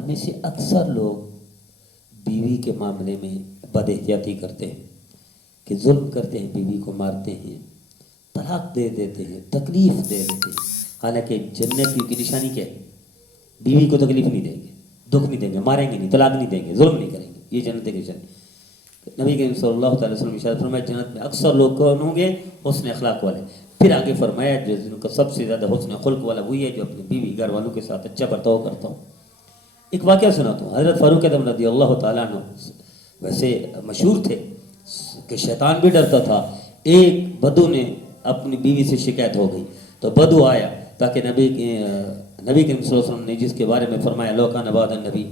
ہمیں سے اکثر لوگ بیوی کے معاملے میں بد احتیاطی کرتے ہیں کہ ظلم کرتے ہیں، بیوی کو مارتے ہیں، طلاق دے دیتے ہیں، تکلیف دے دیتے ہیں۔ حالانکہ جنتی کی نشانی کیا ہے؟ بیوی کو تکلیف نہیں دیں گے، دکھ نہیں دیں گے، ماریں گے نہیں، طلاق نہیں دیں گے، ظلم نہیں کریں گے، یہ جنت کی نشانی۔ نبی کریم صلی اللہ تعالی وسلم ارشاد فرمایا جنت میں اکثر لوگ کون ہوں گے؟ حسن اخلاق والے۔ پھر آگے فرمایا جو جن کا سب سے زیادہ حسن خلق والا وہی ہے جو اپنی بیوی گھر والوں کے ساتھ اچھا برتاؤ کرتا ہوں۔ ایک واقعہ سناتا ہوں۔ حضرت فاروق اعظم رضی اللہ تعالیٰ عنہ ویسے مشہور تھے کہ شیطان بھی ڈرتا تھا۔ ایک بدو نے اپنی بیوی سے شکایت ہو گئی تو بدو آیا تاکہ نبی کریم صلی اللہ علیہ وسلم نے جس کے بارے میں فرمایا لو کان بعد النبی،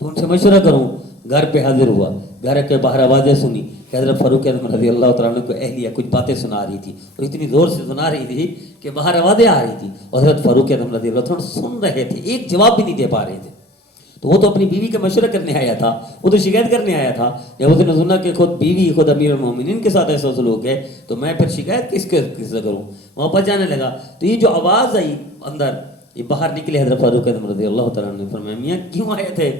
تو ان سے مشورہ کروں۔ گھر پہ حاضر ہوا، گھر کے باہر آوازیں سنی کہ حضرت فاروق اعظم رضی اللہ تعالیٰ عنہ کو اہلیہ کچھ باتیں سنا رہی تھی، اور اتنی زور سے سنا رہی تھی کہ باہر آوازیں آ رہی تھی، اور حضرت فاروق اعظم رضی اللہ تعالیٰ عنہ سن رہے تھے، ایک جواب بھی نہیں دے پا رہے تھے۔ تو وہ تو اپنی بیوی کا مشورہ کرنے آیا تھا، وہ تو شکایت کرنے آیا تھا۔ جب اس نے سنا کہ خود امیر المومنین کے ساتھ ایسا سلوک ہے تو میں پھر شکایت کس سے کروں؟ واپس جانے لگا تو یہ جو آواز آئی اندر، یہ باہر نکلے حضرت فاروق اعظم رضی اللہ تعالیٰ عنہ نے فرمایا میاں کیوں آئے تھے،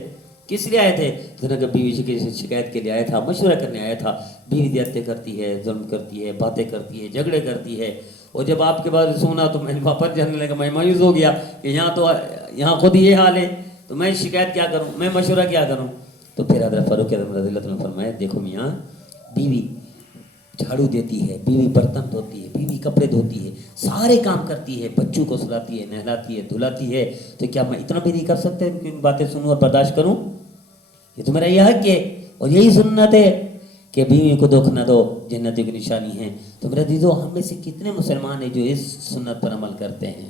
کس لیے آئے تھے؟ اس نے کہا بیوی سے شکایت کے لیے آیا تھا، مشورہ کرنے آیا تھا۔ بیوی زیادتی کرتی ہے، ظلم کرتی ہے، باتیں کرتی ہے، جھگڑے کرتی ہے، اور جب آپ کے بعد سنا تو میں واپس جانے لگا، میں مایوس ہو گیا کہ یہاں خود یہ حال ہے تو میں شکایت کیا کروں، میں مشورہ کیا کروں؟ تو پھر حضرت فاروق اعظم رضی اللہ عنہ نے فرمایا دیکھو میاں، بیوی جھاڑو دیتی ہے، بیوی برتن دھوتی ہے، بیوی کپڑے دھوتی ہے، سارے کام کرتی ہے، بچوں کو سلاتی ہے، نہلاتی ہے، دھلاتی ہے، تو کیا میں اتنا بھی نہیں کر سکتا کہ ان باتیں سنوں اور برداشت کروں؟ یہ تو میرا یہ حق ہے اور یہی سنت ہے کہ بیوی کو دکھ نہ دو، جنت کی نشانی ہے۔ تو میرے عزیزو، ہم میں سے کتنے مسلمان ہیں جو اس سنت پر عمل کرتے ہیں؟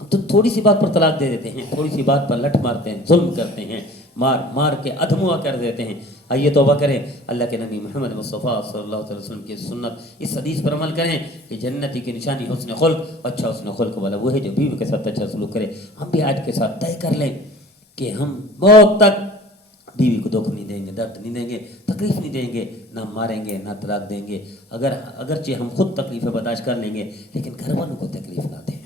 ہم تو تھوڑی سی بات پر طلاق دے دیتے ہیں، تھوڑی سی بات پر لٹ مارتے ہیں، ظلم کرتے ہیں، مار کے ادھموا کر دیتے ہیں۔ آئیے توبہ کریں، اللہ کے نبی محمد مصطفیٰ صلی اللہ علیہ وسلم کی سنت، اس حدیث پر عمل کریں کہ جنتی کی نشانی حسن خلق، اچھا حسن خلق والا وہ ہے جو بیوی کے ساتھ اچھا سلوک کرے۔ ہم بھی آج کے ساتھ طے کر لیں کہ ہم موت تک بیوی کو دکھ نہیں دیں گے، درد نہیں دیں گے، تکلیف نہیں دیں گے، نہ ماریں گے، نہ طلاق دیں گے۔ اگرچہ ہم خود تکلیفیں برداشت کر لیں گے لیکن گھر والوں کو تکلیف نہ دیں۔